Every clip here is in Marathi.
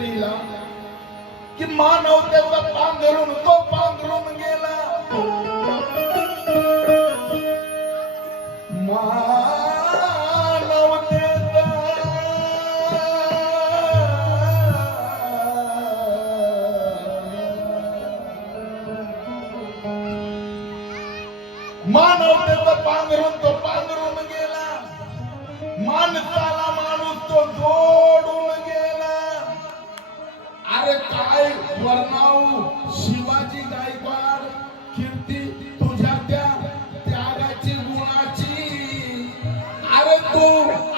लिहिला की मानवतेचा पांघरून तो पांघरून गेला. मानवतेचं पांघरून तो पांघरून गेला. माणसाला माणूस तो जोडून गेला. अरे काय वर्णावू शिवाजी गायकवाड कीर्ती तुझ्या त्या त्यागाची गुणाची. अरे तू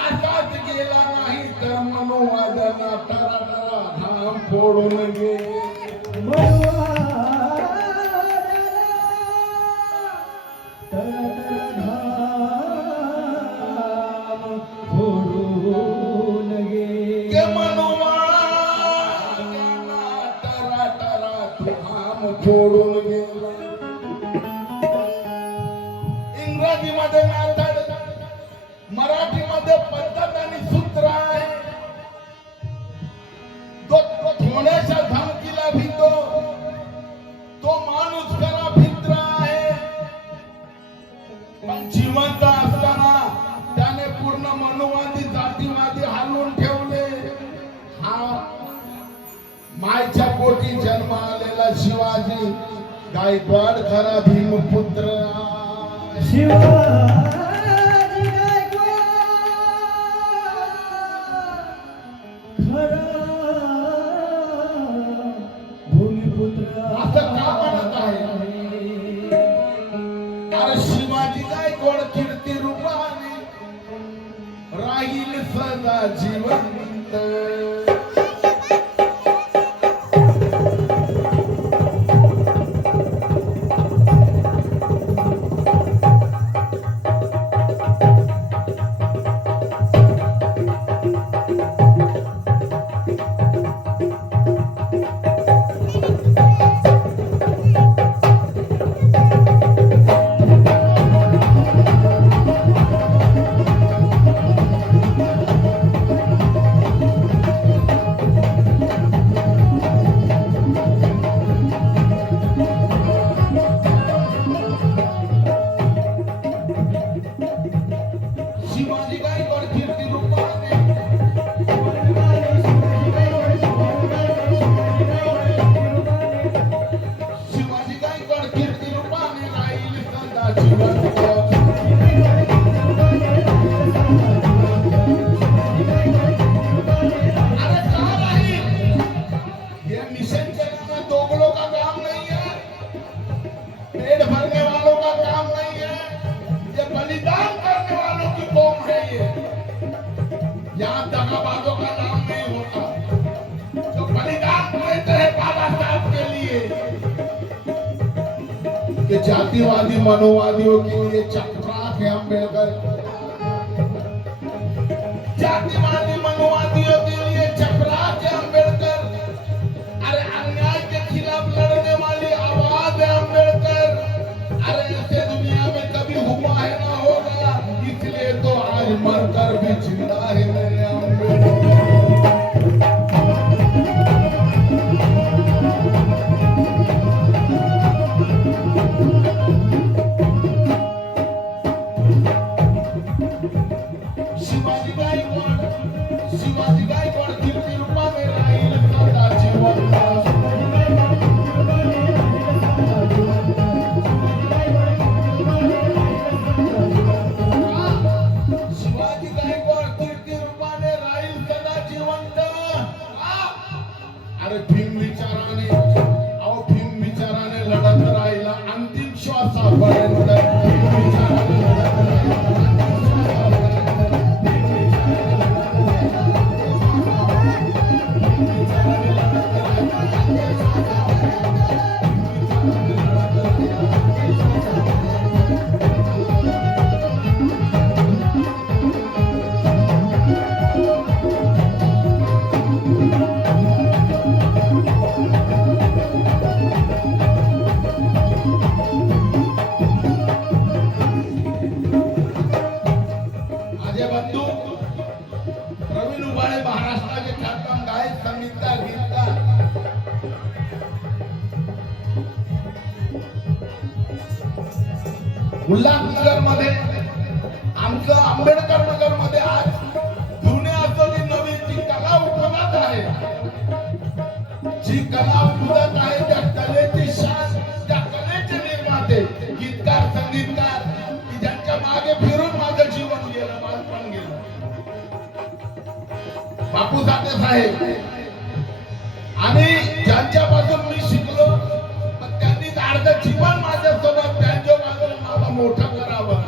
असाच गेला नाही तर मनोवादना टराटरा घाम फोडून गे. फोडून गेला. इंग्रजीमध्ये मेथड, मराठीमध्ये पद्धत आणि सूत्र आहे. तो थोड्याशा धमकीला भीतो, तो माणूस खरा भित्र आहे. पण जिवंत असताना त्याने पूर्ण मनुवादी जातीवादी हालवून ठेवले. हा मायच्या पोटी जन्म आलेला शिवाजी गायकवाड खरा भीमपुत्र. शिवाजी गायकवाड खरा भूमिपुत्र असं का म्हणत आहे. अरे शिवाजी गायकवाड कीर्ती रूपाने राहील सदा जिवंत. जातिवादी मनोवादियों के लिए चक्राक है अम्बेडकर. जातिवादी मनोवादियों के लिए चक्राक है अम्बेडकर. अरे अन्याय के खिलाफ लड़ने वाली आवाज है अम्बेडकर. अरे ऐसे दुनिया में कभी हुआ है ना होगा, इसलिए तो आज मरकर भी जिंदा है मेरे अम्बेडकर. शिवाजी गायकवाड कीर्ती रूपाने राहील सदा जिवंत. शिवाजी गायकवाड कीर्ती रूपाने राहील सदा जिवंत. अरे भीम विचाराने लढत राहिला अंतिम श्वासापर्यंत. बंधू प्रवीण उबाळे महाराष्ट्राचे ख्यातनाम गायक संगीत संगीतकार गीतकार उल्हासनगर मध्ये आमचं आंबेडकर नगर मध्ये आज जुने असलेली नवीन जी कला उपजत आहे, जी कला उपजत आहे त्या कलेची शान, त्या कलेचे निर्माते गीतकार संगीतकार की ज्यांच्या मागे फिरून माझं जीवन गेलं, बालपण गेलं. बापू साहेब आणि ज्यांच्यापासून मी शिकलो त्यांनीच अर्ध जीवन माझ्यासोबत त्यांच्या मागे मला मोठं करावं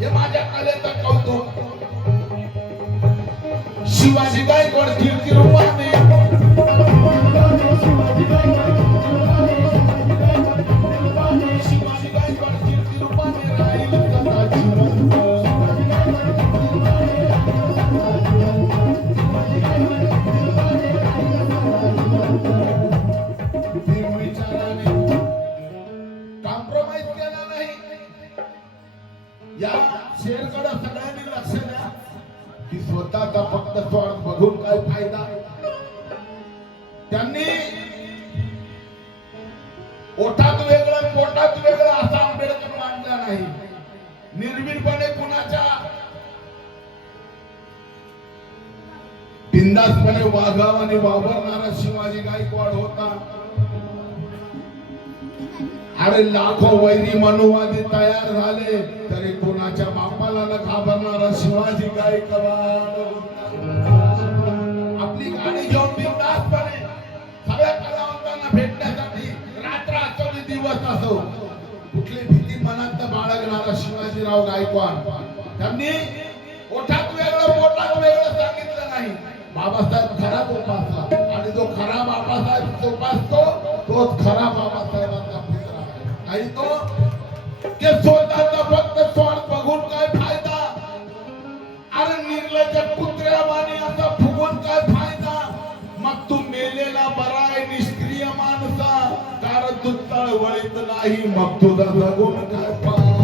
हे माझ्या कलेचं कौतुक. शिवाजी गायकवाड कीर्ती रूपाने शिवाजी गायकवाड कीर्ती रूपाने राहील सदा जिवंत. कॉम्प्रोमाइज केला नाही. या शेरकडे सगळ्यांनी लक्ष द्या की स्वतःचा फक्त स्वार्थ बघून काय फायदा. त्यांनी ओठात वेगळं पोटात वेगळं असा आंबेडकर मांडला नाही. निर्भीडपणे कुणाच्या बिंदासपणे वागाव आणि वावरणारा शिवाजी गायकवाड होता. अरे लाखो वैरी मनुवादी तयार झाले तरी कोणाच्या बापाला न घाबरणारा शिवाजी गायकवाड. आपली गाडी घेऊन बिनधास्तपणे सगळ्या कलावंतांना भेटण्यासाठी रात्र असो दिवस असो कुठली भीती मनात बाळगणारा शिवाजीराव गायकवाड. त्यांनी ओठात वेगळं पोटात वेगळं सांगितलं नाही. बाबासाहेब खरा उपासला आणि जो खरा बाबासाहेब उपासतो तोच खरा बाबासाहेबांचा मित्र आहे. नाही तो के स्वतःचा फक्त स्वार्थ बघून काय फायदा. अरे निर्लज्ज कुत्र्यावानी असा फुगून काय फायदा. मग तू मेलेला बरा आहे निष्क्रिय माणसा कारण तू तळवळीत नाही मग तुझा जगून काय फायदा.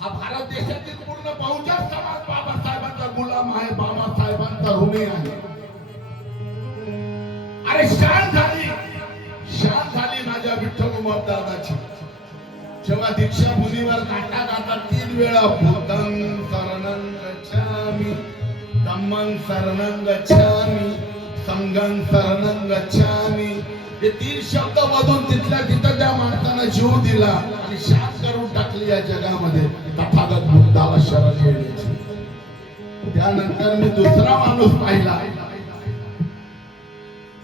हा भारत देशातील पूर्ण बहुजन समाज बाबासाहेबांचा गुलाम आहे, बाबासाहेबांचा ऋणी आहे. अरे शान झाली माझ्या विठ्ठल उमप दादाची जेव्हा दीक्षा भूमीवर काटा गाता 3 वेळा भूतं शरणं गच्छामि धम्मं शरणं गच्छामि संघं शरणं गच्छामि. हे 3 शब्द मधून तिथल्या तिथं त्या माणसानं जीव दिला आणि शांत करून टाकली या जगामध्ये तथागत बुद्धाला शरण येण्याची. त्यानंतर मी दुसरा माणूस पाहिला.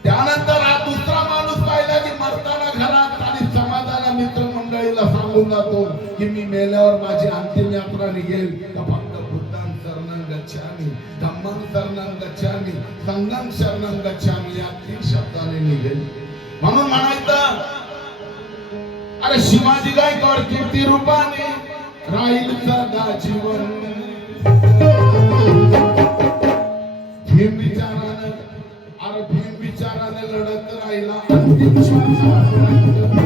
त्यानंतर हा दुसरा माणूस पाहिला की मरताना घरात आणि समाजाला मित्रमंडळीला सांगून जातो की मी मेल्यावर माझी अंतिम यात्रा निघेल तर फक्त बुद्धां शरणं गच्छामि धम्मं शरणं गच्छामि संघं शरणं गच्छामि या 3 शब्दाने निघेल. म्हणून म्हणायचं अरे शिवाजी गायकवाड कीर्ती रूपाने राहील सदा जीवन. भीम विचारानं अरे भीम विचाराने लढत राहिला अंतिम श्वास.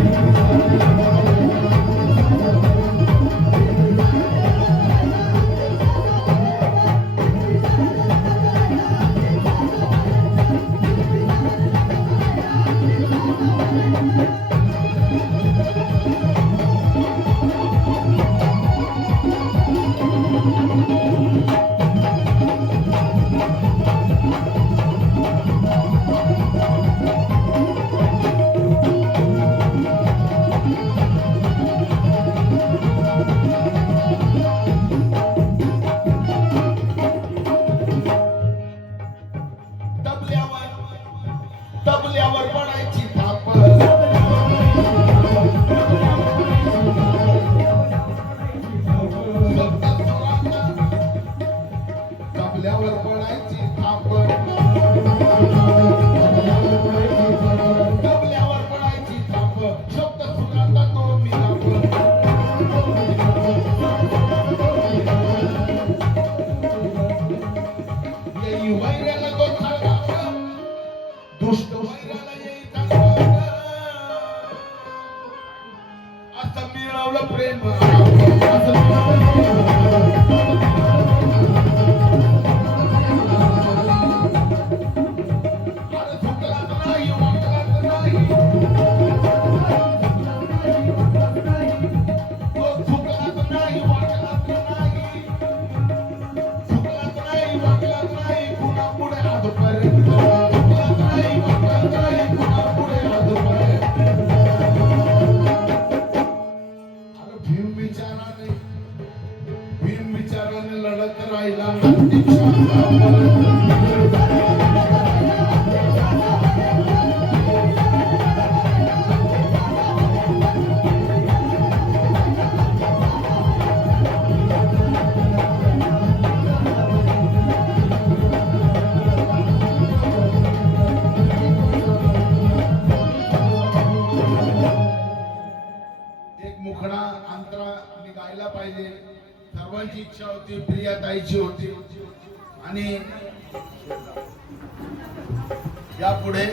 तबल्यावर पडायची थाप तबल्यावर पडायची थाप एवढं प्रेम अरे चुकलात नाही वाकलात नाही चुकलात नाही वाकलात नाही चुकलात नाही वाकलात नाही पुन्हा पुढे आजपर्यंत चुकलात नाही वाकलात नाही पुन्हा पुढे आजपर्यंत अरे भीम विचाराने लढत राहिला अंतिम श्वासापर्यंत. एक मुखडा अंतरा मी गायला पाहिजे सर्वांची इच्छा होती प्रियाताईची होती आणि यापुढे